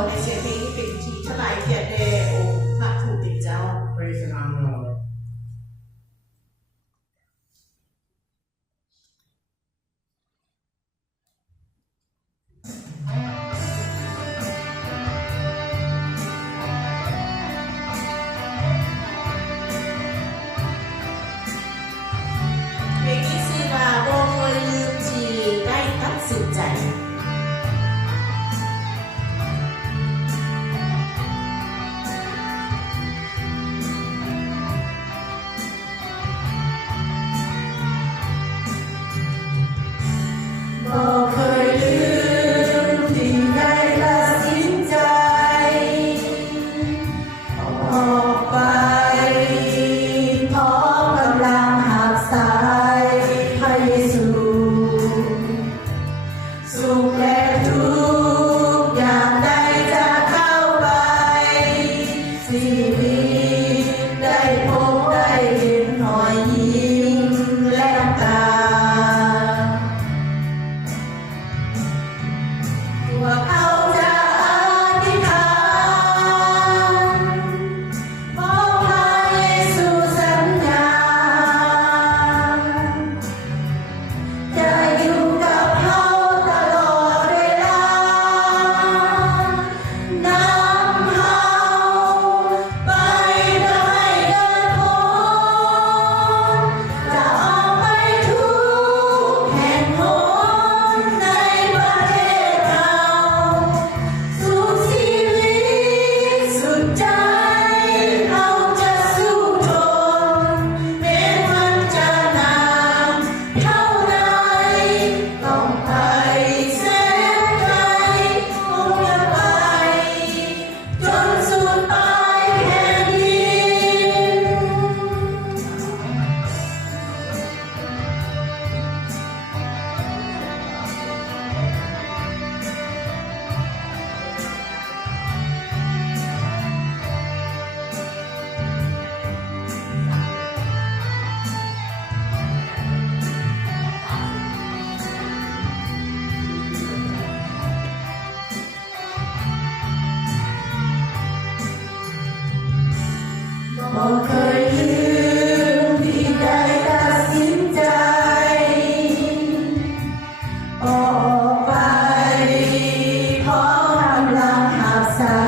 อในเสียงเพลงนี้เป็นที่ทลายเทียนแด่องค์พระผู้เป็นเจ้า Praise and honor Lord.เพลงนี้ชื่อว่าบ่เคยลืมที่ได้ตัดสินใจ บ่เคยลืมที่ได้ตัดสินใจออกไปพร้อมกำลังหักสายพระเยซูสุขและทุกข์อย่างใดจะเข้าไปชีวิตได้พบได้เห็นรอยยิ้มและน้ำตา ว่าเขาจะอธิษฐานเพราะพระเยซูสัญญาจะอยู่กับเขาตลอดเวลานำเขาไปได้เดินพ้นจะออกไปทุกแห่งหนในประเทศเรา สู้ชีวิตสุดใจเราจะสู้ทนแม้มันจะนานเท่าใดต้องไปแสนไกลคงจะไปจนสุดปลายแผ่นดิบ่เคยลืมที่ได้ตัดสินใจออกไปเพราะกำลังหักสา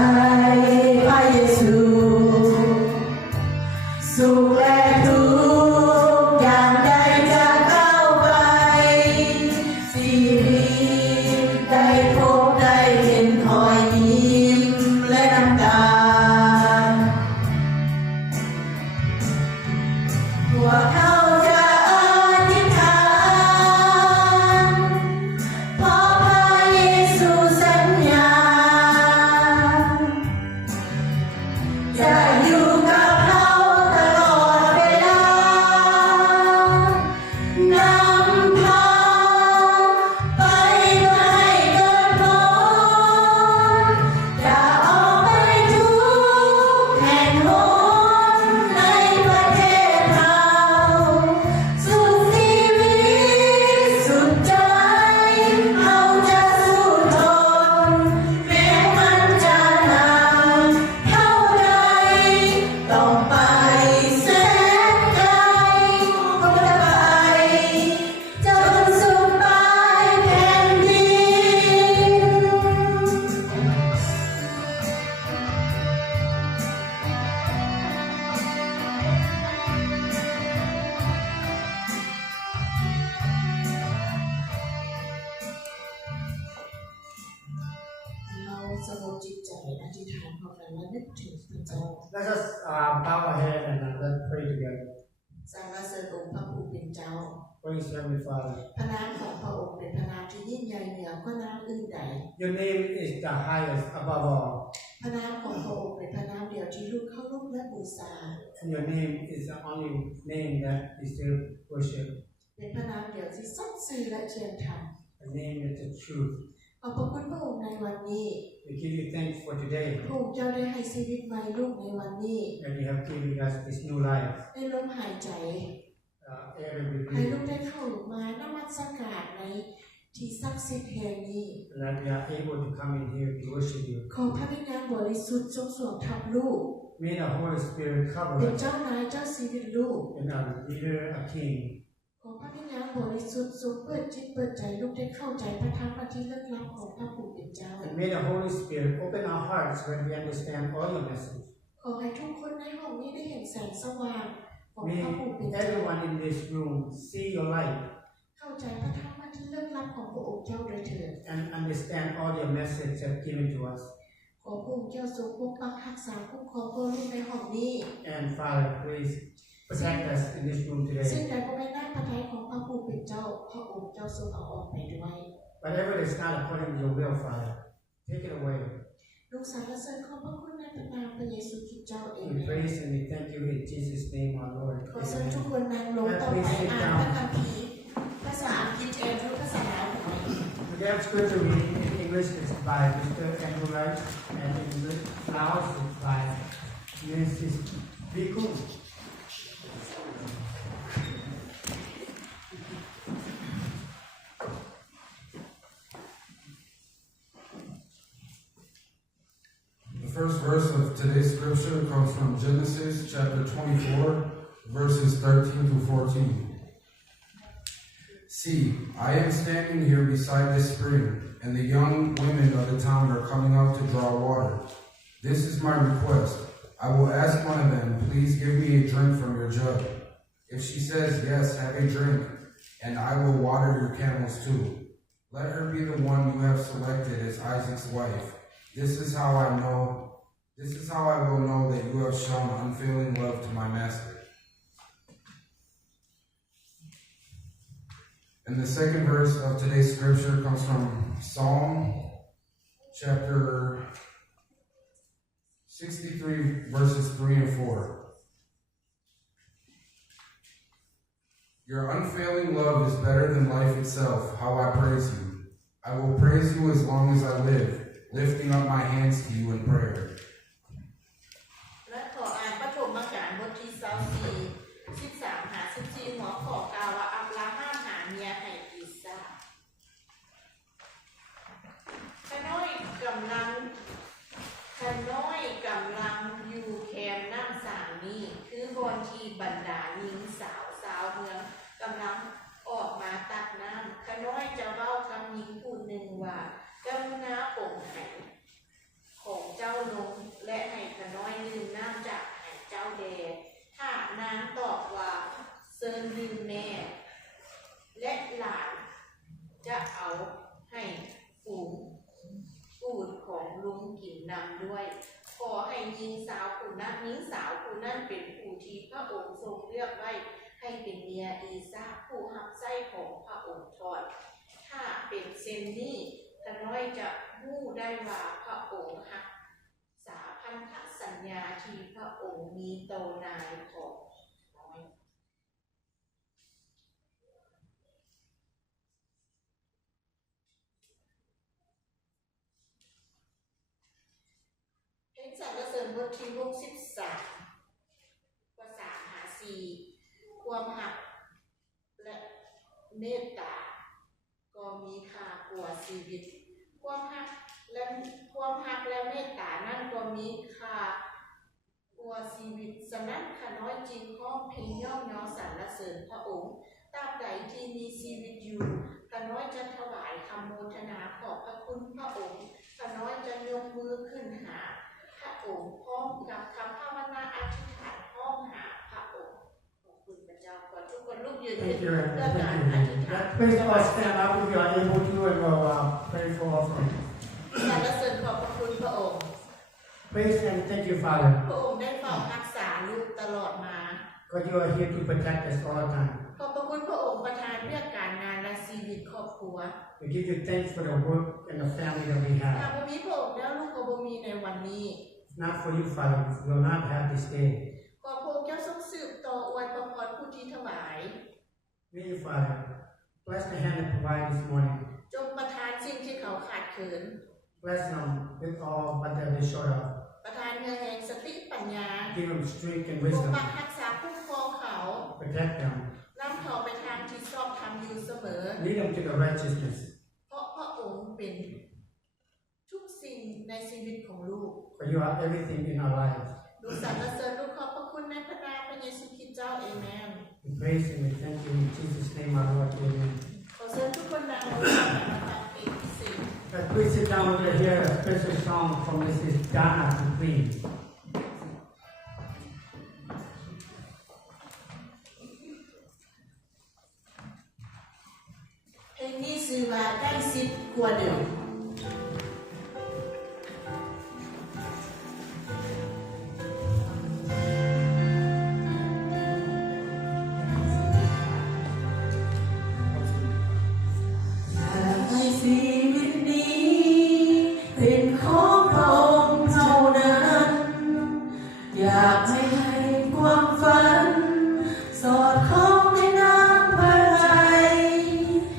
ยพระเยซูสุขและทุกข์อย่างใดจะเข้าไปชีวิตได้พบได้เห็นรอยยิ้มและน้ำตา ว่าเขาจะอธิษฐานเพราะพระเยซูสัญญาจะอยู่กับเขาตลอดเวลานำพาไปเพื่อให้เกิดผลจะออกไปทุกแห่งหนในประเทศเรา สู้ชีวิตสุดใจเราจะสู้ทนแม้มันจะนานเท่าใดต้องไปแสนไกลก็จะไปจนสุดปลายแผ่นดิน เราสงบจิตใจอธิษฐานพร้อมกันและนึกถึงพระเจ้า Let us bow our head and let's pray together. สรรเสริญองค์พระผู้เป็นเจ้า Praise Heavenly Father. พระนามของพระองค์เป็นพระนามที่ยิ่งใหญ่เหนือพระนามอื่นใด Your name is the highest above all, พระนามของพระองค์เป็นพระนามเดียวที่ลูกเคารพและบูชา and your name is the only name that is still worship. เป็นพระนามเดียวที่สัตย์ซื่อและเที่ยงธรรม The name is the truth. ขอบพระคุณพระองค์ในวันนี้ We give you thanks for today พระองค์เจ้าได้ให้ชีวิตใหม่ลูกในวันนี้ that you have given us this new life. ได้ลมหายใจ Air we ให้ breathe. ลูกได้เข้ามานมัสการใน ที่ศักดิ์สิทธิ์แห่งนี้ and that we are able to come in here to worship you. ขอพระวิญญาณบริสุทธิ์ทรงสวมทับลูก May the Holy Spirit cover เป็น us เจ้านายเจ้าชีวิตลูก and our leader, a king. ขอพระวิญญาณบริสุทธิ์ทรงเปิดจิตเปิดใจลูกได้เข้าใจพระธรรมที่ลึกลับของพระผู้เป็นเจ้า And may the Holy Spirit open our hearts when we understand all your message. ขอให้ทุกคนในห้องนี้ได้เห็นแสงสว่างของ May พระผู้เป็นเจ้า everyone in this room see your light เข้าใจพระธรรมที่ลึกลับของพระองค์เจ้าโดยเถิด and understand all your message that given to us. ขอพระองค์เจ้าทรงปกปักรักษาคุ้มครองพวกลูกในห้องนี้ And Father, please protect us in this room ซึ่ง today. ใดก็ไม่น่าพระทัยของพระผู้เป็นเจ้าพระองค์เจ้าทรงเอาออกไปด้วย Whatever is not according to your will, Father, take it away. ลูกสรรเสริญขอบพระคุณในพระนามพระเยซูคริสต์เจ้าเอง We praise and we thank you in Jesus' name, our Lord. ขอเชิญทุก Amen. คนนั่งลงต่อไปอ่านพระคัมภีร์ภาษาอังกฤษเองหรือภาษาลาวของเรา We have scripture reading in English is by Mr. Andrew Wright and in English Laos is by Mrs. Bhikkhu. The first verse of today's scripture comes from Genesis chapter 24, verses 13 to 14. See, I am standing here beside this spring, and the young women of the town are coming up to draw water. This is my request. I will ask one of them, please give me a drink from your jug. If she says, yes, have a drink, and I will water your camels too. Let her be the one you have selected as Isaac's wife. This is how I will know that you have shown unfailing love to my master. And the second verse of today's scripture comes from Psalm chapter 63, verses 3 and 4. Your unfailing love is better than life itself. How I praise you. I will praise you as long as I live, lifting up my hands to you in prayer. และขออ่านปฐมกาลบทที่24 13 54หัวข้อกล่าวว่าอับราฮัมหาเมียให้อิสาขน้อยกำลังอยู่แคมป์น้ำสางนี้คือบอนที่บรรดาหญิงสาวเมืองกำลังออกมาตักน้ำขน้อยจะเว้าคำหญิงผู้หนึ่งว่ากรุณาปลงให้ของเจ้าลงและให้ขน้อยลืมน้ำจากให้เจ้าแดถ้านางตอบว่าเซินลืมแน่และหลานจะเอาให้ฝูงอูฐของลุงกินนำด้วยขอให้หญิงสาวผู้นั้นเป็นผู้ที่พระองค์ทรงเลือกไว้ให้เป็นเมียอีซาผู้หักไส้ของพระองค์ทอดถ้าเป็นเช่นนี้ขน้อยจะรู้ได้ว่าพระองค์หักษาพันธสัญญาที่พระองค์มีต่อนายของน้อยเพลงสรรเสริญบทที่63ภาษาหา4ความหักและเมตตาก็มีค่ากว่าชีวิตความหักและเมตตานั่นก็มีค่ากว่าชีวิตฉะนั้นข้าน้อยจึงร้องเพลงย่อมยอสรรเสริญพระองค์ตราบใดที่มีชีวิตอยู่ข้าน้อยจะถวายคำโมทนาขอบพระคุณพระองค์ข้าน้อยจะยกมือขึ้นหาพระองค์พร้อมกับคำภาวนาอธิษฐานพร้อมหาพระองค์ขอบคุณพระเจ้าขอทุกคนลุกยืนขึ้น Thank you, เพื่อ Andrew. การอ Thank ธิษ you. ฐาน Please all stand up if you are able to and we'll pray for offering. สรรเสริญขอบพระคุณพระองค์ Praise and thank you, Father, พระองค์ได้เฝ้ารักษาลูกตลอดมา because you are here to protect us all the time. ขอบพระคุณพระองค์ประทานเรื่องการงานและชีวิตครอบครัว We give you thanks for the work and the family that we ถ้า have. บ่มีพระองค์แล้วลูกก็บ่มีในวันนี้ If not for you, Father, we will not have this day. ขอพระองค์เจ้าทรงสืบต่ออวยพรผู้ที่ถวาย May you, Father, bless the hand that provide this morning. จงประทานสิ่งที่เขาขาดเขิน Bless them with all what they are short of. ประทานเงินแห่งสติปัญญา Give them strength and ปก wisdom. ปักรักษาคุ้มครองเขา Protect them. นำเขาไปทางที่ชอบธรรมอยู่เสมอ Lead them to the righteousness. ในชีวิตของลูก For you are everything in our lives. ลูกสรรเสริญลูกขอบพระคุณในพระนามพระเยซูคริสต์เจ้าเอเมน We praise and we thank you in Jesus' name, our Lord. Amen. ขอเชิญทุกคนนั่งลงในพระเอกที่สี่ Please sit down. We're going to hear a special song from Mrs. Dana to Queen. เพลงนี้ชื่อว่าใกล้ชิดกว่าเดิม ให้ชีวิตนี้เป็นของพระองค์เท่านั้น อยากให้ความฝันสอดคล้องในน้ำพระทัย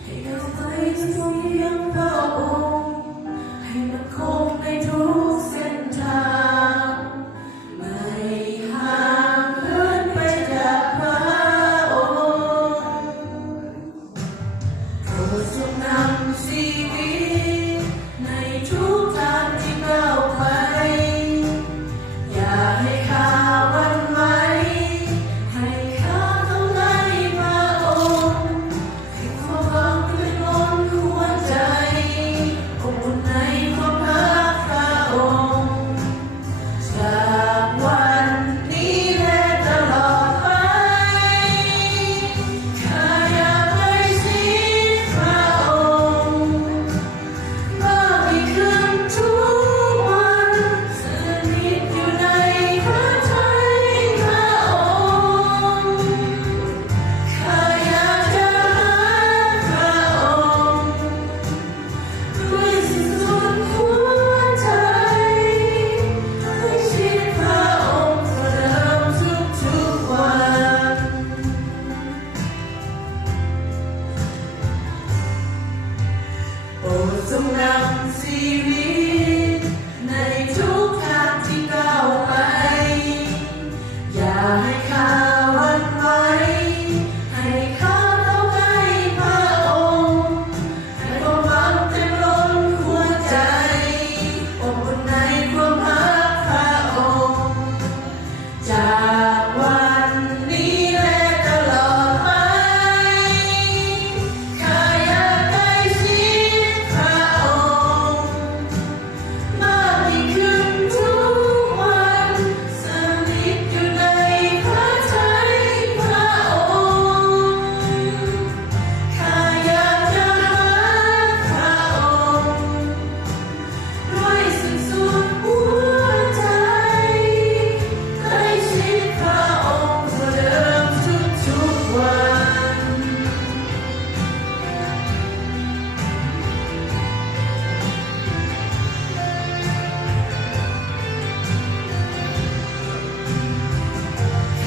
ให้เราไปสู่เพียงพระองค์ให้มันคงในทุกเส้นทางไม่ห่างเหินไปจากพระองค์โปรดทรงนำชีวิตในทุกทางที่ก้าวไปอย่าให้ข้าหวั่นไหวให้ข้าต้องไล่พระองค์ให้ความหวังเป็นล้นหัวใจอบอุ่นในความรักพระองค์จากวันนี้และตลอดไปข้าอยากใกล้ชิดพระองค์มากยิ่งขึ้นทุกวันสนิทอยู่ในพระทัยพระองค์ข้าอยากจะหาพระองค์ด้วยสิ้นสุดหัวใจให้ชิดพระองค์กว่าเดิมทุกๆวัน โปรดทรงนำชีวิตในทุกทางที่ก้าวไป อย่าให้ข้าหวั่นไหวให้ข้าเข้าใกล้พระองค์ให้ความหวังเต็มล้นหัวใจอบอุ่นในความรักพระองค์จากวันนี้และตลอดไปข้าอยากใกล้ชิดพระองค์มากยิ่งขึ้นทุกวันสนิทอยู่ในพระทัยพระองค์ข้าอยากจะหาพระองค์ด้วยสิ้นสุดหัวใจใกล้ชิดพระองค์กว่าเดิมทุกๆวัน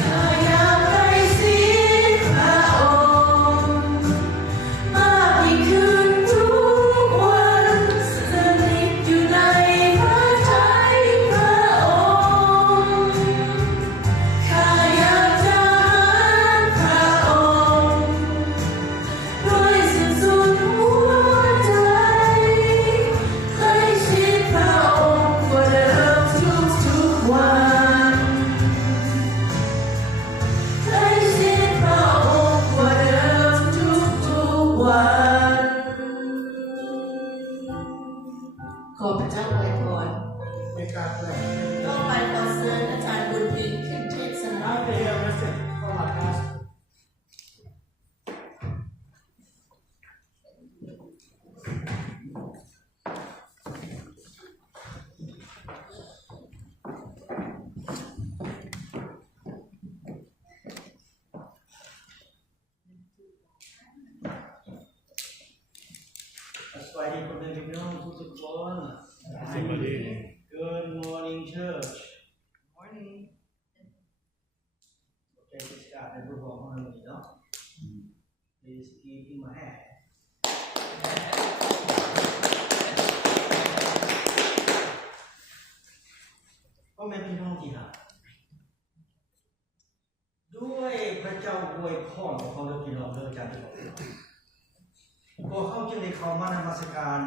ข้าอยากใกล้ชิดพระองค์มากยิ่งขึ้นทุกวันสนิทอยู่ในพระทัยพระองค์ข้าอยากจะหาพระองค์ด้วยสิ้นสุดหัวใจใกล้ชิดพระองค์กว่าเดิมทุกๆวัน ใกล้ชิดพระองค์กว่าเดิมทุกๆวัน ขอพระเจ้าอวยพร May God bless. ต่อไปขอเชิญอาจารย์บุญพินขึ้นเทศนา Now they hear a message from our pastor. สวัสดีคนเดินพี่น้องทุกๆคน Good morning church Morning โอเคจะสตาร์ทในรูปของเราเลยเนาะ Please give him a hand พ่อแม่พี่น้องที่รักด้วยพระเจ้าอวยพรของเขาเลยพี่น้องเลยจากที่บอกพวกเขาจึงได้เข้ามานมัสการ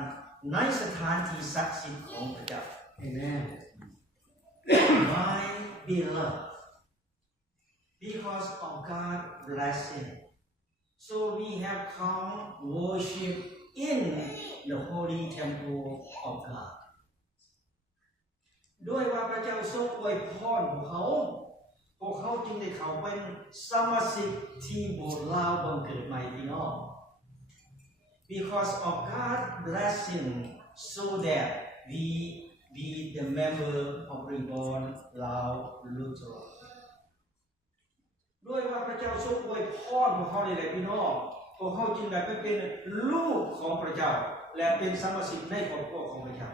ในสถานที่ศักดิ์สิทธิ์ของพระเจ้า Amen. My beloved, because of God's blessing, so we have come worship in the holy temple of God. ด้วยว่าพระเจ้าทรงอวยพรพวกเขาจึงได้เข้าเป็นสมาชิกที่โบสถ์ลาวบังเกิดใหม่พี่น้อง Because of God's blessing, so that we be the member of Reborn Lao Lutheran. ด้วยว่าพระเจ้าทรงอวยพรพวกเขาได้แหละพี่น้องพวกเขาจึงได้ไปเป็นลูกของพระเจ้าและเป็นสมาชิกในครอบครัวของพระเจ้า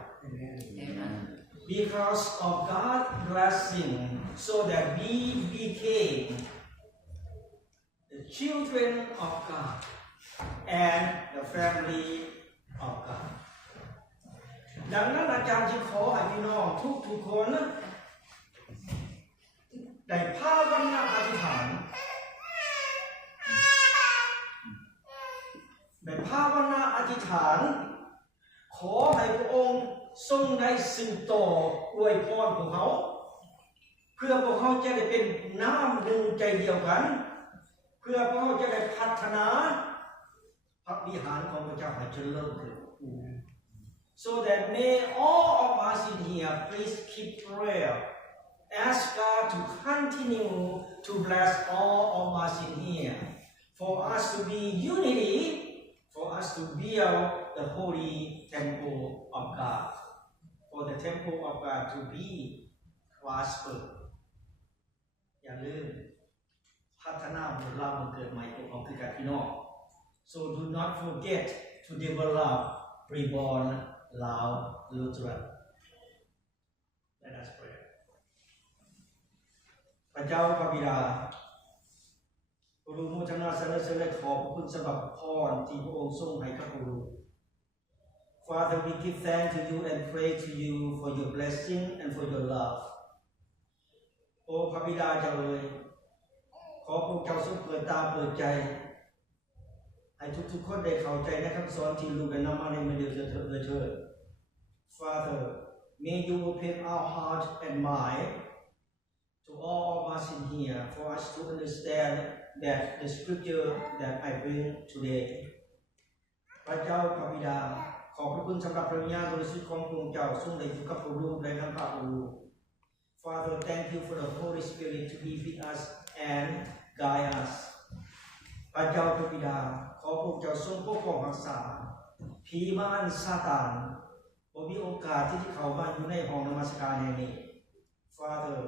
Because of God's blessing, so that we became the children of God and the family of God. ดังนั้นอาจารย์จึงขอให้พี่น้องทุกคนได้ภาวนาอธิษฐานขอให้พระองค์ทรงได้สืบต่ออวยพรพวกเขาเพื่อพวกเขาจะได้เป็นน้ำหนึ่งใจเดียวกันเพื่อพวกเขาจะได้พัฒนาพระวิหารของพระเจ้าให้เจริญขึ้น So that may all of us in here please keep prayer. Ask God to continue to bless all of us in here for us to be unity, for us to build the holy temple of God, for the temple of God to be prosper. อย่าลืมพัฒนาโบสถ์เราเกิดใหม่ของคือกันพี่น้อง So do not forget to develop Reborn Lao Lutheran. Let us pray. พระเจ้าพระบิดาพระองค์โมทนาสรรเสริญและขอบพระคุณสำหรับพรที่พระองค์ทรงให้กับพระองค์ Father, we give thanks to you and pray to you for your blessing and for your love. โอ้พระบิดาเจ้าเอ๋ยขอพระองค์เจ้าทรงเปิดตาเปิดใจให้ทุกๆคนได้เข้าใจในคำสอนที่ลูกได้นำมาในมือเดียวเถิด Father, may you open our heart and mind to all of us in here for us to understand that the scripture that I bring today. พระเจ้าพระบิดาขอบพระคุณสำหรับพระวิญญาณบริสุทธิ์ของพระองค์เจ้าทรงได้อยู่กับพระลูกและนำพาพระลูก Father, thank you for the Holy Spirit to be with us and guide us. พระเจ้าพระบิดาขอพระองค์เจ้าทรงปกป้องรักษาผีมารซาตานบ่มีโอกาสที่จะเข้ามาอยู่ในห้องนมัสการแห่งนี้ Father,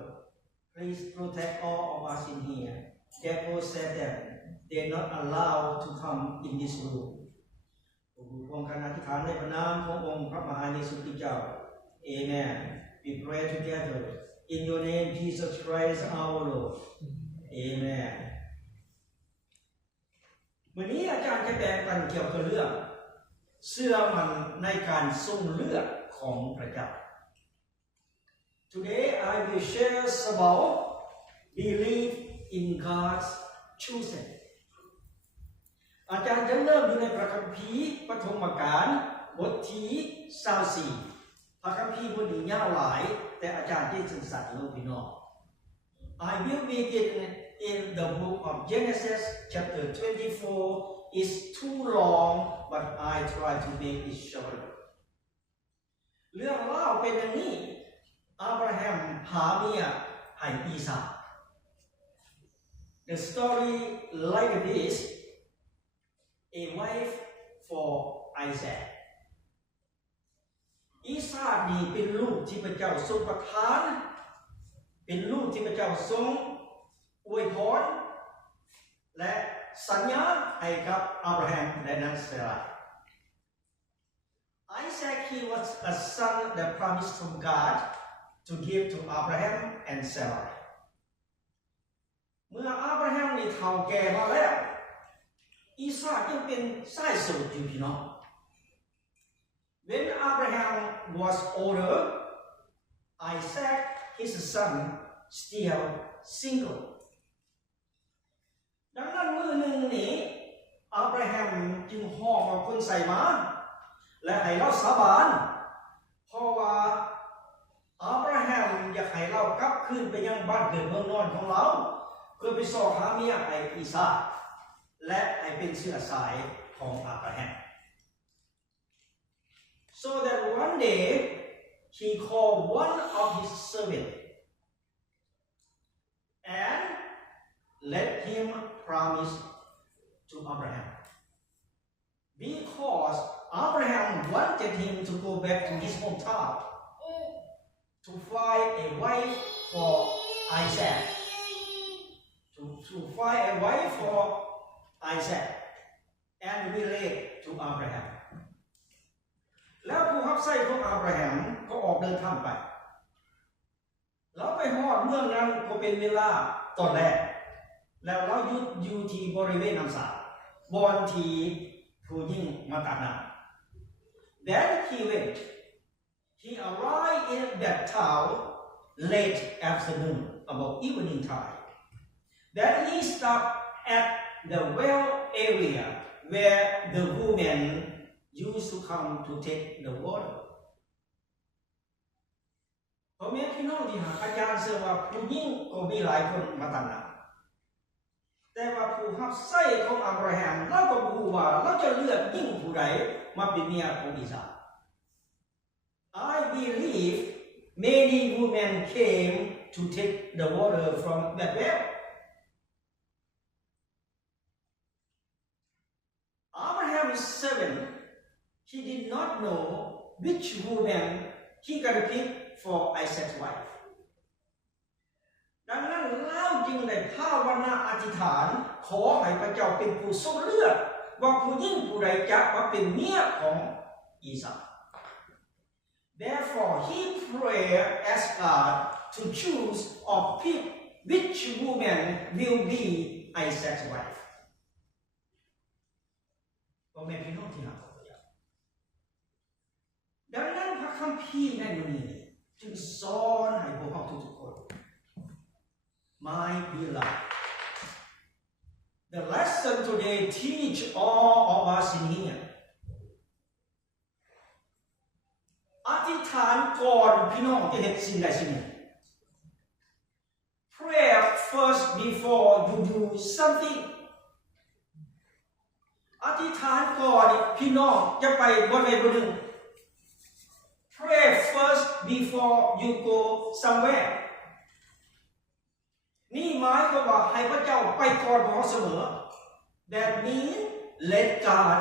please protect all of us in here. Therefore said that they are not allowed to come in this room. พระองค์การอธิษฐานในพระนามขององค์พระมหาเยซูคริสต์เจ้า Amen. We pray together in your name, Jesus Christ our Lord. Amen. วันนี้อาจารย์จะแบ่งปันเกี่ยวกับเรื่องเชื่อมันในการทรงเลือกของพระเจ้า Today I will share about belief in God's chosen. อาจารย์จะเริ่มอยู่ในพระคัมภีร์ปฐมกาลบทที่24พระคัมภีร์บทนี้ยาวหลายแต่อาจารย์ได้ศึกษาลงพี่น้อง I will begin in the book of Genesis chapter 24 is too long but I try to make it short เรื่องเล่าเป็นอย่างนี้อับราฮัมหาเมียให้อีสา The story like this a wife for Isaac อีสานี่เป็นลูกที่พระเจ้าทรงประทานเป็นลูกที่พระเจ้าทรงอวยพรและสัญญาให้กับอับราฮัมและนางซารา Isaac he was a son that promised from God to give to Abraham and Sarah เมื่ออับราฮัมนี่เฒ่าแก่มาแล้วอีสาคยังเป็นชายโสดอยู่พี่น้อง When Abraham was older Isaac his son still single ดังนั้นมื้อหนึ่งนี่อับราฮัมจึงฮ้องว่าคนใส่มา และให้เราสาบานเพราะว่าอับราฮัมอยากให้เรากลับคืนไปยังบ้านเกิดเมืองนอนของเราเพื่อไปสอบหาเมียไอ้อีสาและให้เป็นเชื้อสายของอับราฮัม so that one day he called one of his servants and let him promise to Abraham because Abraham wanted him to go back to his hometown to find a wife for Isaac to find a wife for Isaac and relate to Abraham แล้วผู้รับใช้ของอับราฮัมก็ออกเดินทางไปแล้วไปฮอดเมืองนั้นก็เป็นเวลาตอนแรกแล้วเราอยู่ที่บริเวณน้ำสาบอนที่ผู้หญิงมาตักน้ำ Then he went he arrived in that town late afternoon about evening time Then he stopped at the well area where the women used to come to take the water พ่อแม่พี่น้องที่หาอาจารย์เชื่อว่าผู้หญิงก็มีหลายคนมาตักน้ำแต่ว่าผู้รับใช้ของอับราฮัมเราก็บ่รู้ว่าเราจะเลือกหญิงผู้ใดมาเป็นเมียของอีสา I believe many women came to take the water from that well Abraham's servant he did not know which woman he gonna pick for Isaac's wife ดังนั้นเราจึงได้ภาวนาอธิษฐานขอให้พระเจ้าเป็นผู้ทรงเลือกว่าผู้หญิงผู้ใดจะมาเป็นเมียของอีสา Therefore he prayed asked God to choose or pick which woman will be Isaac's wife พ่อแม่พี่น้องที่รักของพระเจ้าดังนั้นพระคัมภีร์ในมื้อนี้จึงสอนให้พวกเราทุกๆคน My beloved The lesson today teach all of us in here อธิษฐานก่อนพี่น้องจะเฮ็ดสิ่งใดสิ่งหนึ่ง Pray first before you do something อธิษฐานก่อนพี่น้องจะไปบ่ใดบ่หนึ่ง Pray first before you go somewhere นี่หมายความว่าให้พระเจ้าไปก่อนของเสมอ That means let God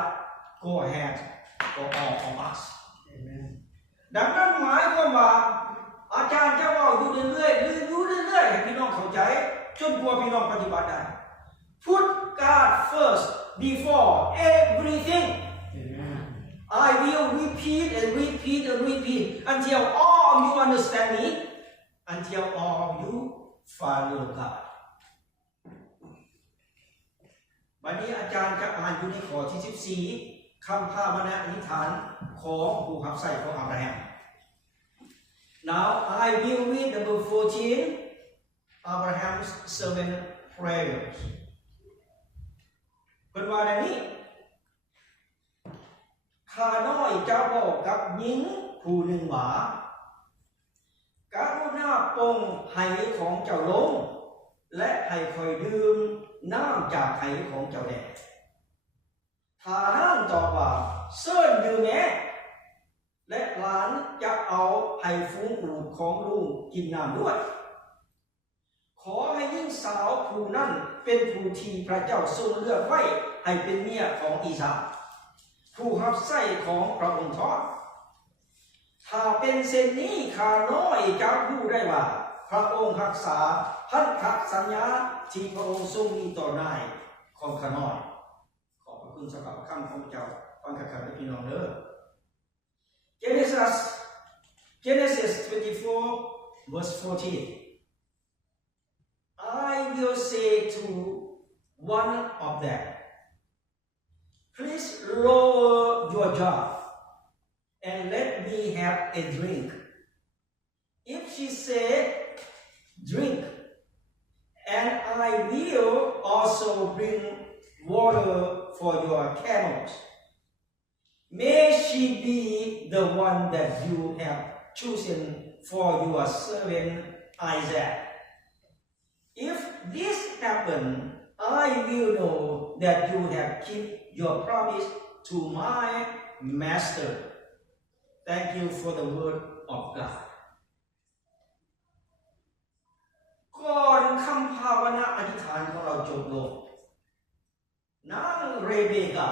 go ahead for all of us Amen ดังนั้นหมายความว่าอาจารย์จะว่าอยู่เรื่อยๆอยู่เรื่อยๆให้พี่น้องเข้าใจจนกว่าพี่น้องปฏิบัติได้ Put God first before everything Amen. I will repeat and repeat and repeat until all of you understand me until all of you follow God วันนี้อาจารย์จะอ่านอยู่ในข้อที่14คำภาวนาอธิษฐานของผู้รับใช้ของอับราฮัม Now I will read number 14 Abraham's servant prayers เพิ่นว่าอย่างนี้ข้าน้อยจะบอกกับหญิงผู้หนึ่งว่ากรุณาปรงไหของเจ้าลงและให้คอยดื่มน้ำจากไหของเจ้าแน่ถ้านางตอบว่าเชิญดื่มแม่และหลานจะเอาให้ฝูงอูฐของลุงกินน้ำด้วยขอให้หญิงสาวผู้นั้นเป็นผู้ที่พระเจ้าทรงเลือกไว้ให้เป็นเมียของอีสาผู้รับใช้ของพระองค์ทอดถ้าเป็นเช่นนี้ข้าน้อยจะรู้ได้ว่าพระองค์รักษาพันธสัญญาที่พระองค์ทรงมีต่อนายของข้าน้อยขอบพระคุณสำหรับคำของเจ้าฟังข้าพี่น้องเด้อ Genesis 24 verse 14 I will say to one of them Please lower your jaw and let me have a drink. If she said, drink, and I will also bring water for your camels. May she be the one that you have chosen for your servant Isaac. If this happens, I will know that you have kept your promise to my master. Thank you for the word of God. ก่อนคำภาวนาอธิษฐานของเราจบลงนางเรเบกา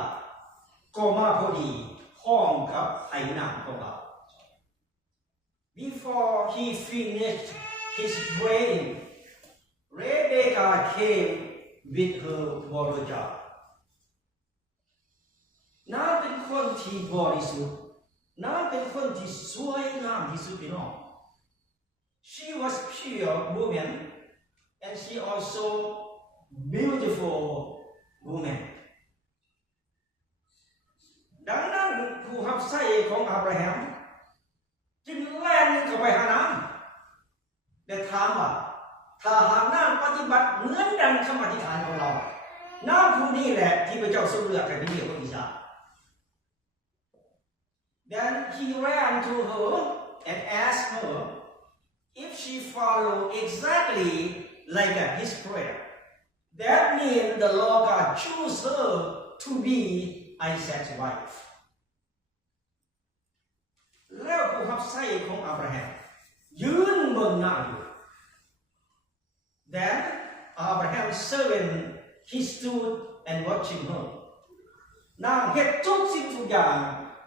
ก็มาพอดีห้องกับไอ้นางของเรา Before he finished his praying, Rebecca came with her warrior. นางเป็นคนที่บริสุทธิ์นางเป็นคนที่สวยงามที่สุดพี่น้อง She was pure woman and she also beautiful woman. ดังนั้นผู้รับใช้ของอับราฮัมจึงแล่นเข้าไปหานางและถามว่าถ้าหากนางปฏิบัติเหมือนดังคำอธิษฐานของเรานางผู้นี้แหละที่พระเจ้าทรงเลือกให้เป็นเมียของอิสา Then he ran to her and asked her if she followed exactly like his prayer. That means the Lord God chose her to be Isaac's wife. แล้วผู้รับใช้ของอับราฮัมยืนเบิ่งหน้าอยู่ Then Abraham's servant he stood and watching her. นางเฮ็ดทุกสิ่งทุกอย่าง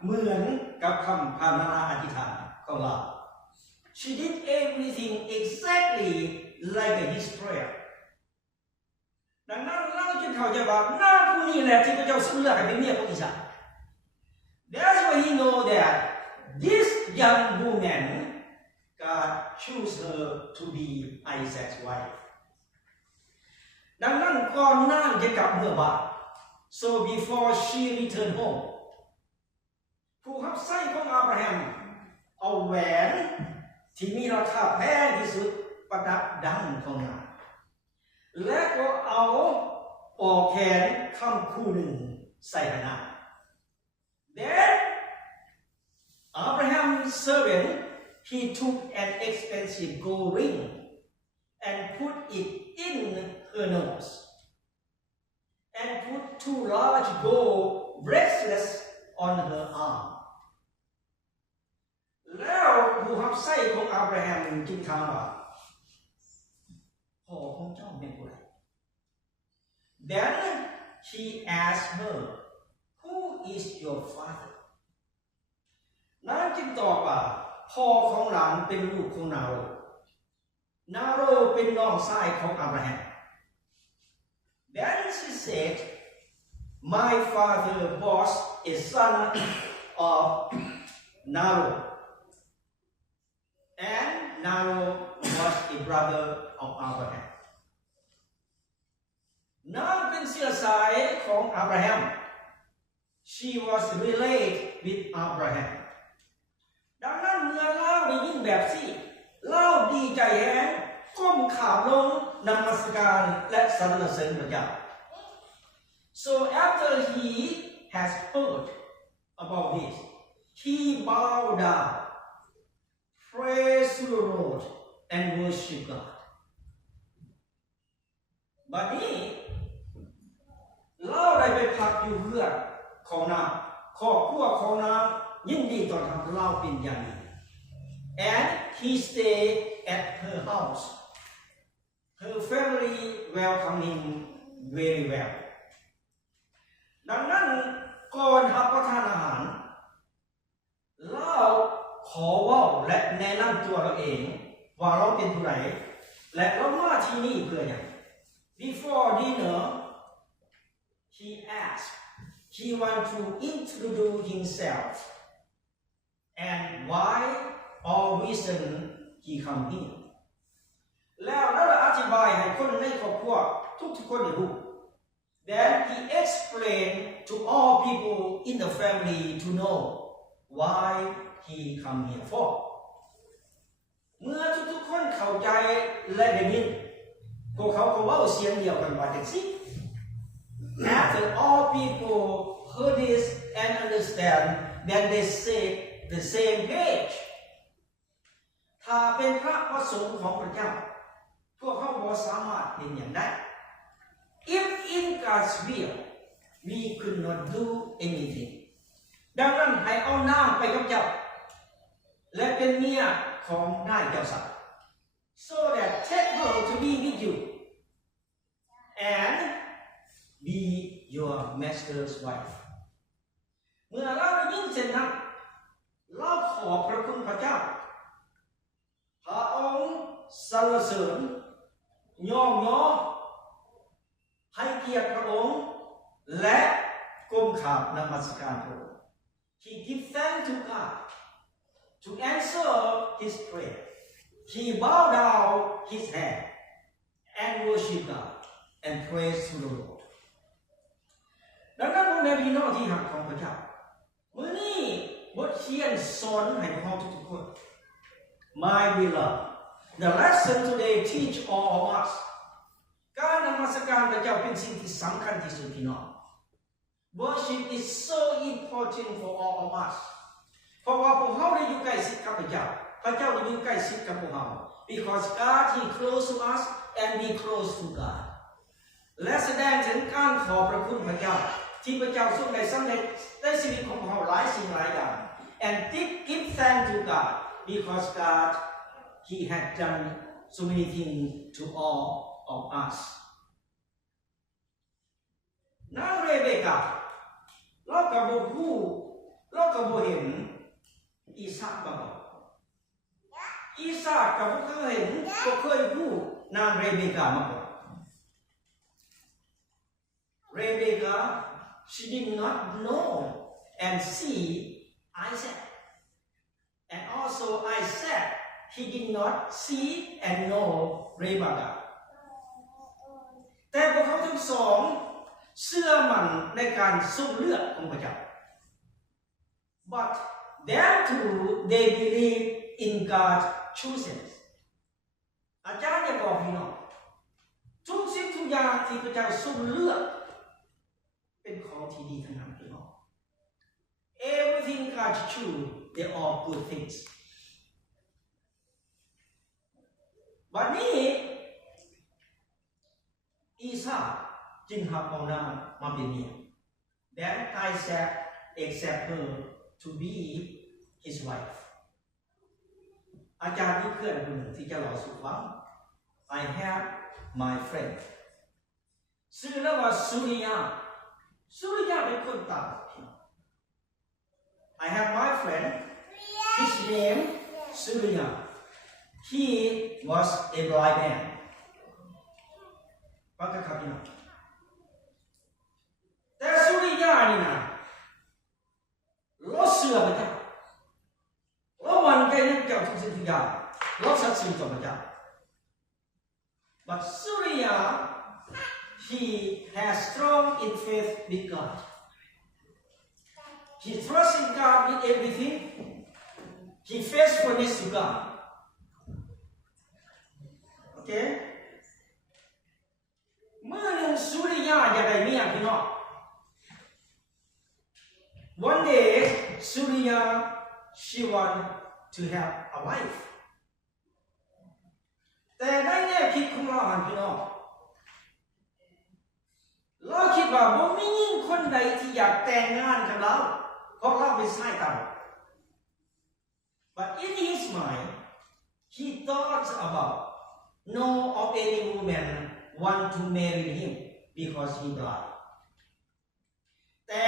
เหมือนกับคำภาวนาอธิษฐานของเรา She did everything exactly like his prayer. ดังนั้นเราจึงเข้าใจว่านางผู้นี้แหละที่พระเจ้าทรงเลือกให้เป็นเมียของอิสา That's why he know that this young woman God chose her to be Isaac's wife. ดังนั้นก่อนนางจะกลับเมื่อบ้าน So before she returned home ผู้รับใช้ของอับราฮัมเอาแหวนที่มีราคาแพงที่สุดประดับดังของนางและก็เอาปอกแขนคำคู่หนึ่งใส่ให้นาง Then Abraham's servant he took an expensive gold ring and put it in her nose and put 2 large gold bracelets on her arm. แล้วผู้รับใช้ของอับราฮัมจึงถามว่าพ่อของเจ้าเป็นผู้ใด Then he asked her, Who is your father? นางจึงตอบว่าพ่อของหลานเป็นลูกของนาโรเป็นน้องชายของอับราฮัม Then she said, My father was a son of Nahor, and Nahor was a brother of Abraham. นางเป็นเชื้อสายของอับราฮัม She was related with Abraham. ดังนั้นเมื่อเล่าได้ยินแบบสิเล่าดีใจแฮงก้มขาลงนมัสการและสรรเสริญพระเจ้า So after he has heard about this, he bowed down, praised the Lord, and worshiped God. บัดนี้เล่าได้ไปพักอยู่เรือนของนางครอบครัวของนางยินดีต้อนรับเล่าเป็นอย่างดี And he stayed at her house. Her family welcomed him very well. ดังนั้นก่อนรับประทานอาหารเล่าขอเว้าและแนะนำตัวเราเองว่าเราเป็นผู้ใดและเรามาที่นี่เพื่อหยัง Before dinner, he asked, he want to introduce himself and why or reason he come here. แล้วอธิบายให้คนในครอบครัวทุกคนได้รู้ Then he explained to all people in the family to know why he come here for. เมื่อทุกคนเข้าใจและได้ยินพวกเขาก็เว้าเสียงเดียวกันว่าจังซี่ After all people heard this and understand that they say the same page ถ้าเป็นพระประสงค์ของพระเจ้าพวกเขาบ่สามารถเป็นอย่างได้ If in God's will we could not do anything ดังนั้นให้เอานางไปกับเจ้าและเป็นเมียของนายเจ้าสัตว์ so that take her to be with you and be your master's wife เมื่อเราได้ยินเช่นนั้นเราขอพระคุณพระเจ้าพระองค์สรรเสริญย่องย่อให้เกียรติพระองค์และก้มขาบนมัสการพระองค์ He give thanks to God to answer his prayer He bow down his head and worship God and praise to the Lord ดังนั้นพ่อแม่พี่น้องที่รักของพระเจ้ามื้อนี้บทเรียนสอนให้พวกเราทุกๆคน My beloved the lesson today teach all of us การนมัสการพระเจ้าเป็นสิ่งที่สำคัญที่สุดพี่น้อง Worship is so important for all of us เพราะว่าพวกเราได้อยู่ใกล้ชิดกับพระเจ้าพระเจ้าได้อยู่ใกล้ชิดกับพวกเรา Because God He close to us and we close to God และแสดงถึงการขอพระคุณพระเจ้าที่พระเจ้าทรงได้สำเร็จในชีวิตของเราหลายสิ่งหลายอย่าง and give thanks to God because God He had done so many things to all of us นางเรเบคาเราก็บ่ฮู้เราก็บ่เห็นอีซากบ่อีซากก็บ่เคยเห็นบ่เคยฮู้นางเรเบคามาก่อน Rebecca she did not know and see Isaac and also Isaac he did not see and know Rebecca แต่พวกเขาทั้งสองเชื่อมั่นในการส่งเลือดของพระเจ้า but them too they believe in God's choices อาจารย์อยากบอกพี่น้องทุกสิ่งทุกอย่างที่พระเจ้าส่งเลือดเป็นของที่ดีทั้งนั้นพี่น้อง everything God choose they all good things วันนี้อีซาจึงรับเอานางมาเป็นเมีย Then Isaac accept her to be his wife อาจารย์มีเพื่อนคนหนึ่งที่จะเล่าสู่ฟัง I have my friend ชื่อแล้วว่าสุริยาเป็นคนต่าง I have my friend his name Surya he was a blind man ฟังกันครับพี่น้องแต่สุริยานี่นะเราเชื่อพระเจ้าเรามั่นใจในเจ้าทุกสิ่งทุกอย่างเราศรัทธาต่อพระเจ้า but Surya he has strong in faith with God he trusts in God with everything he faithfulness to God okay เมื่อหนึ่งสุริยาอยากได้เมียพี่น้อง One day Surya she want to have a wife แต่ในแง่คิดของเราพี่น้องเราคิดว่าบ่มีหญิงคนใดที่อยากแต่งงานกับเราเพราะเราเป็นชายต่ำ But in his mind he thought about no of any woman want to marry him because he blind แต่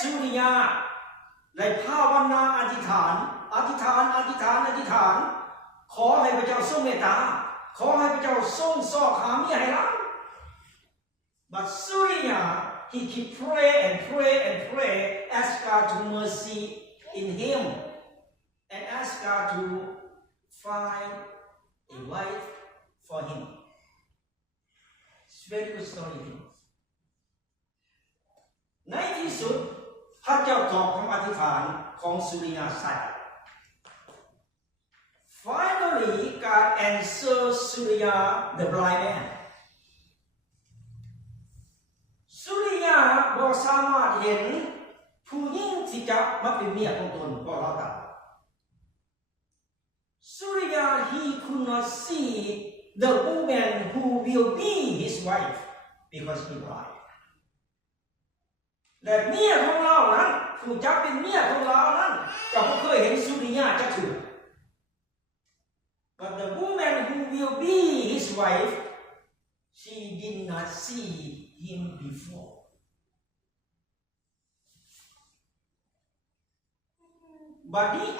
สุริยาได้ภาวนาอธิษฐานขอให้พระเจ้าทรงเมตตาขอให้พระเจ้าทรงสอกหาเมียให้เรา But Surya he keep pray ask God to mercy in him and ask God to find a wife for him It's very good story ในที่สุดพระเจ้าตอบคำอธิษฐานของสุริยาใส่ Finally God answered Surya the blind man สุริยาบ่สามารถเห็น จะมาเป็นเมียของตนก็แล้วกัน Surya he could not see the woman who will be his wife because he blind และเมียของเรานั้นผู้จะเป็นเมียของเรานั้นก็บ่เคยเห็นสุริยะจักเทื่อ But the woman who will be his wife she did not see him before บัดนี้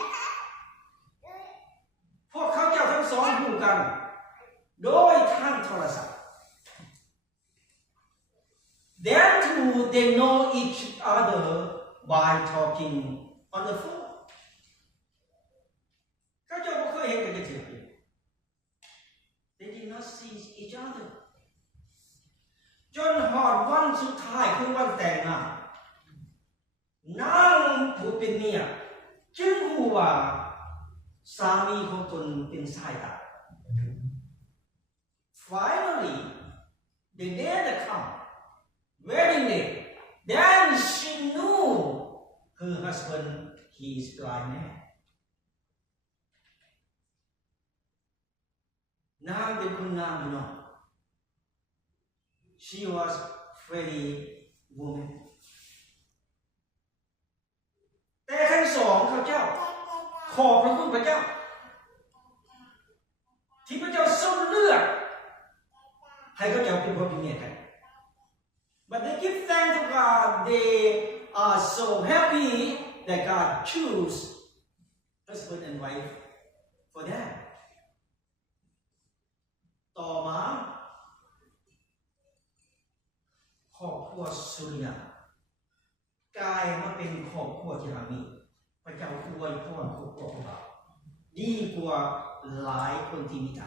พวกเขาเจ้าทั้งสองคู่กันโดยทางโทรศัพท์ Then too they know each other by talking on the phone เขาเจ้าบ่เคยเห็นกันจักเทื่อ They did not see each other จนฮอดวันสุดท้ายคือวันแต่งงานนางผู้เป็นเมียจึงรู้ว่าสามีของตนเป็นชายตาย Finally the day that come wedding day then she knew her husband he is blind man นางเป็นคนงามอยู่เนาะ She was very woman แต่ทั้งสองเขาเจ้าขอบพระคุณพระเจ้าที่พระเจ้าทรงเลือกให้เขาเจ้าเป็นพ่อเป็นเมียกัน But they give thanks to God they are so happy that God choose husband and wife for them ต่อมาครอบครัวสุริยะกลายมาเป็นครอบครัวที่รามีพระเจ้าอวยพรครอบครัวของเราดีกว่าหลายคนที่มีใจ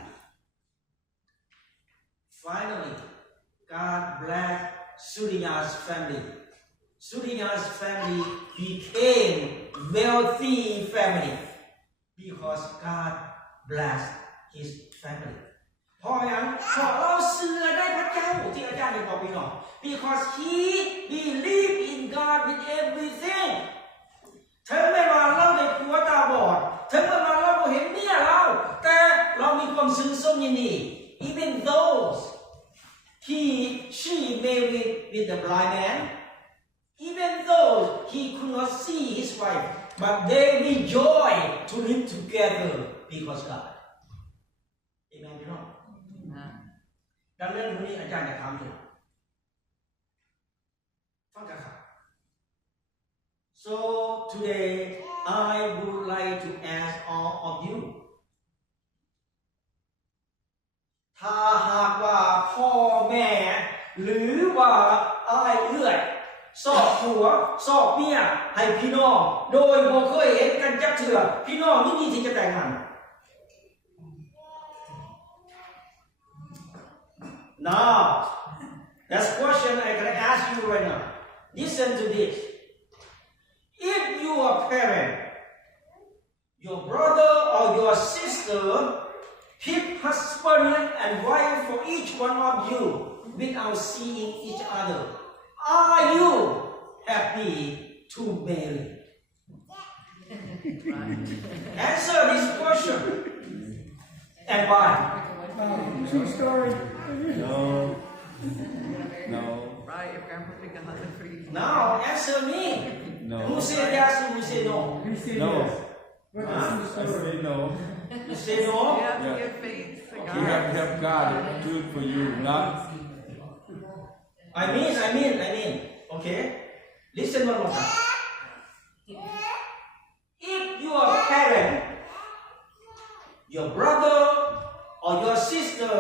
Finally God blessed Surya's family Surya's family became wealthy family because God blessed his family เพราะอย่างเพราะเราเชื่อได้พระเจ้าที่อาจารย์ได้บอกพี่น้อง because he believed in God with everything ถึงแม้ว่าเราได้ผัวตาบอดถึงแม้ว่าเราบ่เห็นเมียเราแต่เรามีความซึ้งสมยินดี even though she married with the blind man even though he could not see his wife but they rejoice to live together because God Amen พี่น้องดังนั้นวันนี้อาจารย์จะถามอยู่ฟังกันครับ So today I would like to ask all of you ถ้าหากว่าพ่อแม่หรือว่าอ้ายเอื้อยสอบผัวสอบเมียให้พี่น้องโดยบ่เคยเห็นกันจักเทื่อพี่น้องยินดีที่จะแต่งงาน Now that's question I'm going to ask you right now listen to this if you are parent your brother or your sister pick husband and wife for each one of you without seeing each other are you happy to marry answer this question and why True story. No. Right, if grandpa pick a husband for you. now answer me No. who say yes who say no You say No. yes. What is I the story? say no. you say no You have to Yeah. give faith to God. You have to have God do it for you, not. I mean okay listen one more time if your parent your brother or your sister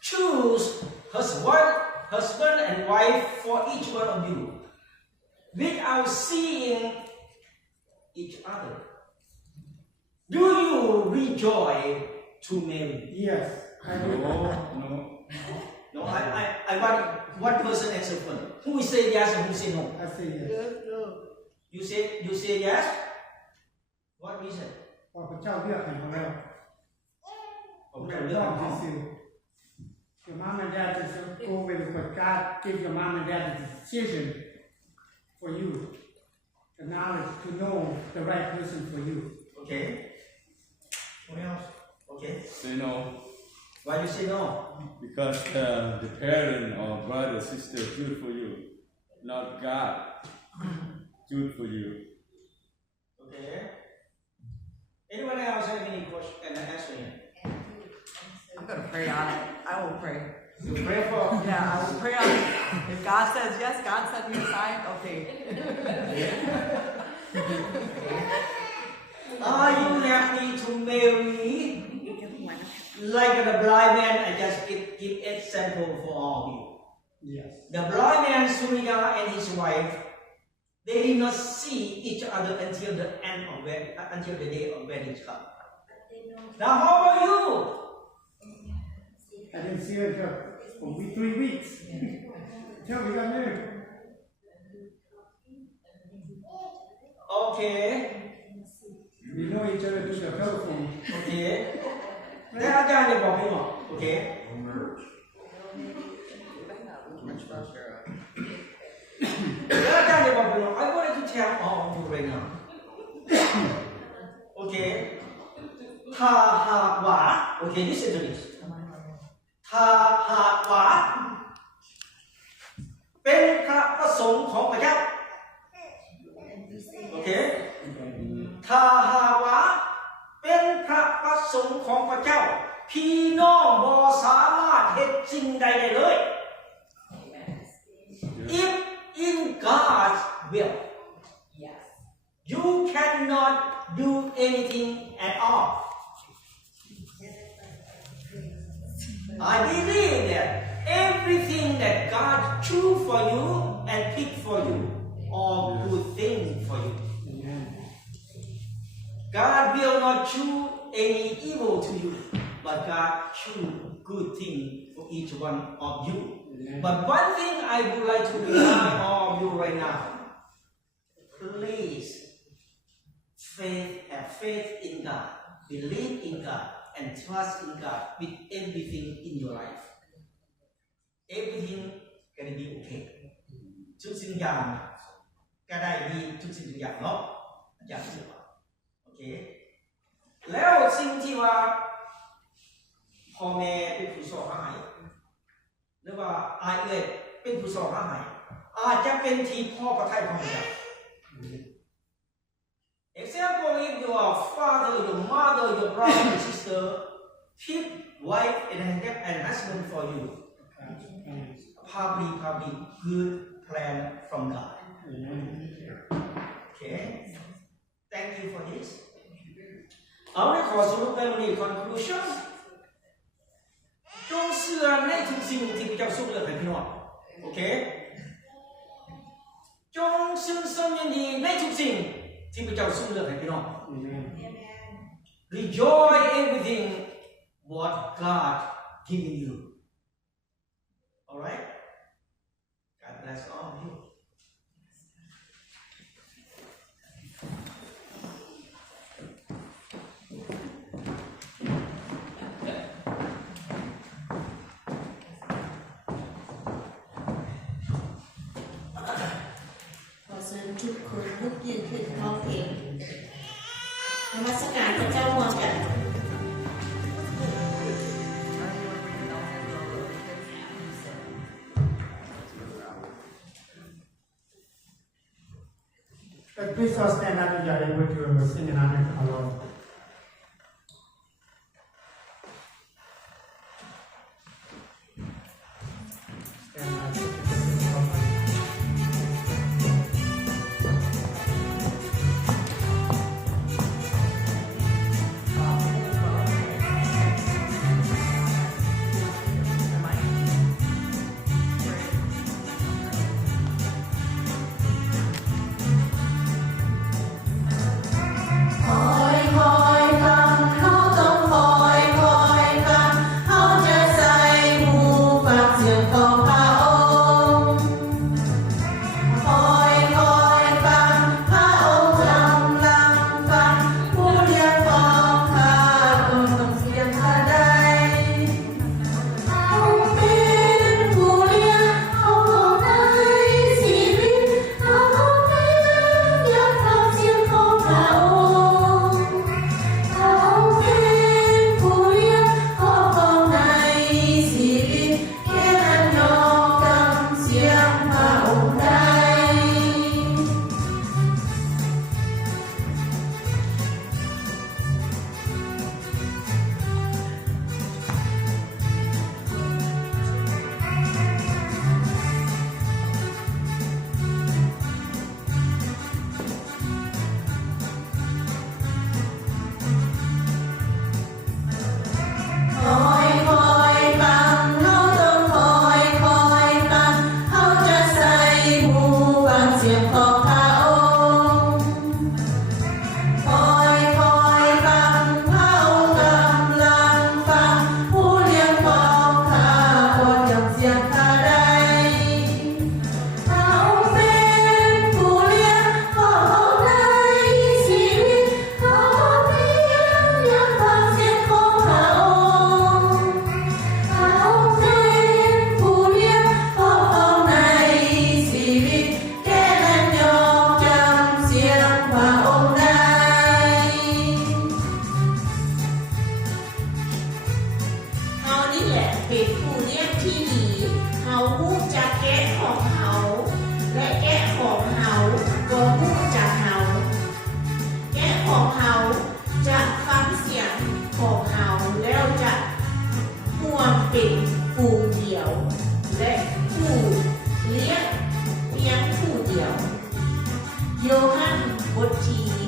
choose husband and wife for each one of you without seeing each other do you rejoice to marry Yes. I do. No. no I want one person answer first who say yes and who say no I say yes. you say yes what reason เพราะพระเจ้าเลือกให้เราแล้ว ผม เรา จะเลื เลื อ อก ก เขา ที่สุด Your mom and dad just go with what God give your mom and dad the decision for you. And knowledge to know the right person for you. Okay. What else? Okay. Say no. Why you say no? Because the parent or brother, sister choose for you. Not God choose for you. Okay. Anyone else have any question and answer? I'm going to pray on it. I will pray. You pray for. Yeah, I will pray on it. If God says yes, God sent me a sign, okay. Are you happy to marry? Like the blind man, I just give example for all of you. Yes. The blind man Surya and his wife, they did not see each other until the end of until the day of wedding come. Now how about you? I didn't see her for 3 weeks. Until we got married. Okay. We know each other through the telephone. Okay. แต่อาจารย์เนี่ยบอกพี่หมอโอเค แล้วอาจารย์เนี่ยบอกพี่หมอ I wanted to tell all of you right now โอเคถ้าหากว่าโอเค listen to this ถ้าหากว่าเป็นพระประสงค์ของพระเจ้าโอเคถ้าหากว่าเป็นพระประสงค์ของพระเจ้าพี่น้องบ่สามารถเฮ็ดสิ่งใดได้เลย If in God's will you cannot do anything at all I believe that everything that God choose for you and pick for you all good things for you God will not choose any evil to you, but God choose good thing for each one of you. But one thing I would like to remind all of you right now, please have faith in God, believe in God, and trust in God with everything in your life. Everything can be okay. ทุกสิ่งอย่างก็ได้ดีทุกสิ่งทุกอย่างเนาะอย่างที่ว่าโอเคแล้วสิ่งที่ว่าพ่อแม่เป็นผู้สอนให้หรือว่าอาเอ๋ยเป็นผู้สอนให้อาจจะเป็นที่พ่อประทัยของเรา Example if your father, your mother, your brother and sister pick wife and husband for you probably good plan from God okay thank you for this เอาในขอสรุปในวันนี้ conclusion จงเชื่อในทุกสิ่งที่พระเจ้าทรงเลือกให้พี่น้องโอเคจงชื่นชมยินดีในทุกสิ่งที่พระเจ้าทรงเลือกให้พี่น้อง Rejoice everything what God giving you alright God bless all of youทุกคนลุกยืนขึ้นพร้อมเพลงนมัสการพระเจ้าร่วมกัน Please all stand up if you are able to sing an honor alone. Stand นี่แหละเป็นผู้เลี้ยงที่ดีเฮาฮู้จักแกะของเฮาและแกะของเฮาก็ฮู้จักเฮาแกะของเฮาจะฟังเสียงของเฮาแล้วจะร่วมเป็นฝูงเดียวและผู้เลี้ยงเพียงผู้เดียวโยฮันบทที่